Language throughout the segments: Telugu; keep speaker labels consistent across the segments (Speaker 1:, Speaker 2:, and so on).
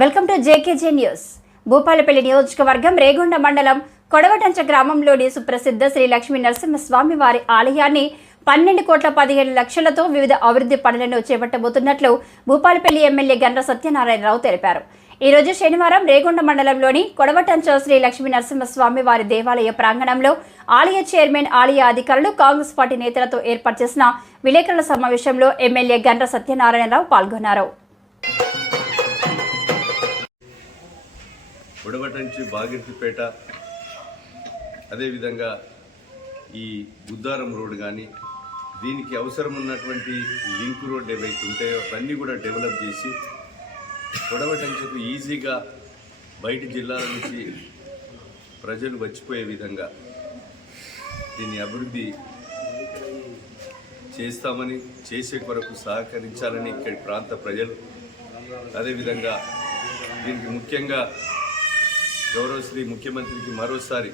Speaker 1: Welcome to JKJ news. Bhupalpally నియోజకవర్గం రేగొండ మండలం కొడవటంచ గ్రామంలోని సుప్రసిద్ధ శ్రీ లక్ష్మీ నరసింహస్వామి వారి ఆలయాన్ని పన్నెండు కోట్ల పదిహేడు లక్షలతో వివిధ అభివృద్ధి పనులను చేపట్టబోతున్నట్లు భూపాలపల్లి ఎమ్మెల్యే గండ్ర సత్యనారాయణరావు తెలిపారు. ఈ రోజు శనివారం రేగొండ మండలంలోని కొడవటంచ శ్రీ లక్ష్మీ నరసింహస్వామి వారి దేవాలయ ప్రాంగణంలో ఆలయ చైర్మన్ ఆలయ అధికారులు కాంగ్రెస్ పార్టీ నేతలతో ఏర్పాటు చేసిన విలేకరుల సమావేశంలో ఎమ్మెల్యే గండ్ర సత్యనారాయణరావు పాల్గొన్నారు.
Speaker 2: ఉడవటంచి బాగిరిపేట అదేవిధంగా ఈ బుద్ధారం రోడ్ కానీ దీనికి అవసరం ఉన్నటువంటి లింక్ రోడ్ ఏవైతే ఉంటాయో అవన్నీ కూడా డెవలప్ చేసి కొడవటంచుకు ఈజీగా బయటి జిల్లాల నుంచి ప్రజలు వచ్చిపోయే విధంగా దీన్ని అభివృద్ధి చేస్తామని చేసే కొరకు సహకరించాలని ఇక్కడి ప్రాంత ప్రజలు. అదేవిధంగా దీనికి ముఖ్యంగా గౌరవ శ్రీ ముఖ్యమంత్రికి మరోసారి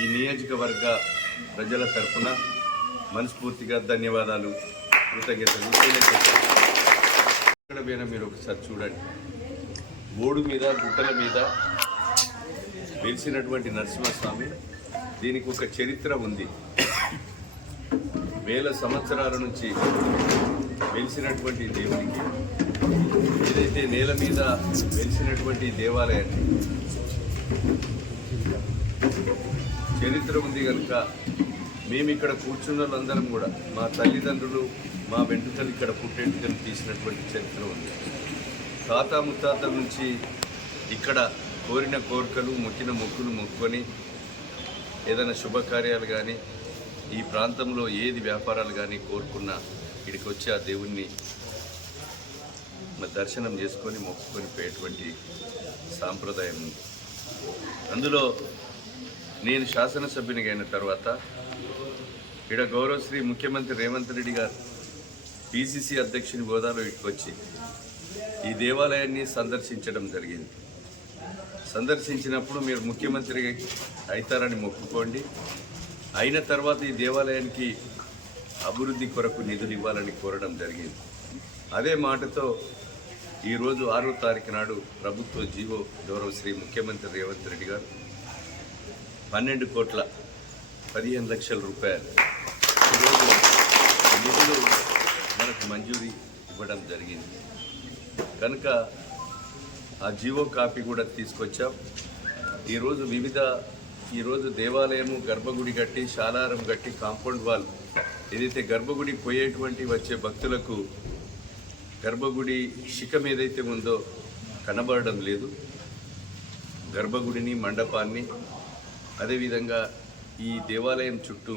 Speaker 2: ఈ నియోజకవర్గ ప్రజల తరఫున మనస్ఫూర్తిగా ధన్యవాదాలు కృతజ్ఞతలు తెలియజేస్తాను. ఇక్కడ పోయినా మీరు ఒకసారి చూడండి బోర్డు మీద గుట్టల మీద వెలిసినటువంటి నరసింహస్వామి దీనికి ఒక చరిత్ర ఉంది వేల సంవత్సరాల నుంచి వెలిసినటువంటి దేవునికి ఏదైతే నేల మీద వెలిసినటువంటి దేవాలయాన్ని చరిత్ర ఉంది కనుక మేము ఇక్కడ కూర్చున్న వాళ్ళందరం కూడా మా తల్లిదండ్రులు మా వెంట్రుకలు ఇక్కడ పుట్టెంటుకలు తీసినటువంటి చరిత్ర ఉంది. తాత ముత్తాతల నుంచి ఇక్కడ కోరిన కోరికలు మొక్కిన మొక్కులు మొక్కుకొని ఏదైనా శుభకార్యాలు కానీ ఈ ప్రాంతంలో ఏది వ్యాపారాలు కానీ కోరుకున్నా ఇక్కడికి వచ్చి ఆ దేవుణ్ణి దర్శనం చేసుకొని మొక్కుకొని పోయేటువంటి సాంప్రదాయం ఉంది. అందులో నేను శాసనసభ్యునిగా అయిన తర్వాత ఇక్కడ గౌరవశ్రీ ముఖ్యమంత్రి రేవంత్ రెడ్డి గారు పిసిసి అధ్యక్షుని హోదాలో ఇటుకొచ్చి ఈ దేవాలయాన్ని సందర్శించడం జరిగింది. సందర్శించినప్పుడు మీరు ముఖ్యమంత్రి అవుతారని మొక్కుకోండి. అయిన తర్వాత ఈ దేవాలయానికి అభివృద్ధి కొరకు నిధులు ఇవ్వాలని కోరడం జరిగింది. అదే మాటతో ఈరోజు ఆరో తారీఖు నాడు ప్రభుత్వ జీవో గౌరవ శ్రీ ముఖ్యమంత్రి రేవంత్ రెడ్డి గారు పన్నెండు కోట్ల పదిహేను లక్షల రూపాయలు ఈరోజు నిధులు మనకు మంజూరీ ఇవ్వడం జరిగింది. కనుక ఆ జీవో కాపీ కూడా తీసుకొచ్చాం. ఈరోజు వివిధ ఈరోజు దేవాలయము గర్భగుడి కట్టి శాలారం కట్టి కాంపౌండ్ వాల్ ఏదైతే గర్భగుడి పోయేటువంటి వచ్చే భక్తులకు గర్భగుడి శిఖం ఏదైతే ఉందో కనబడడం లేదు. గర్భగుడిని మండపాన్ని అదేవిధంగా ఈ దేవాలయం చుట్టూ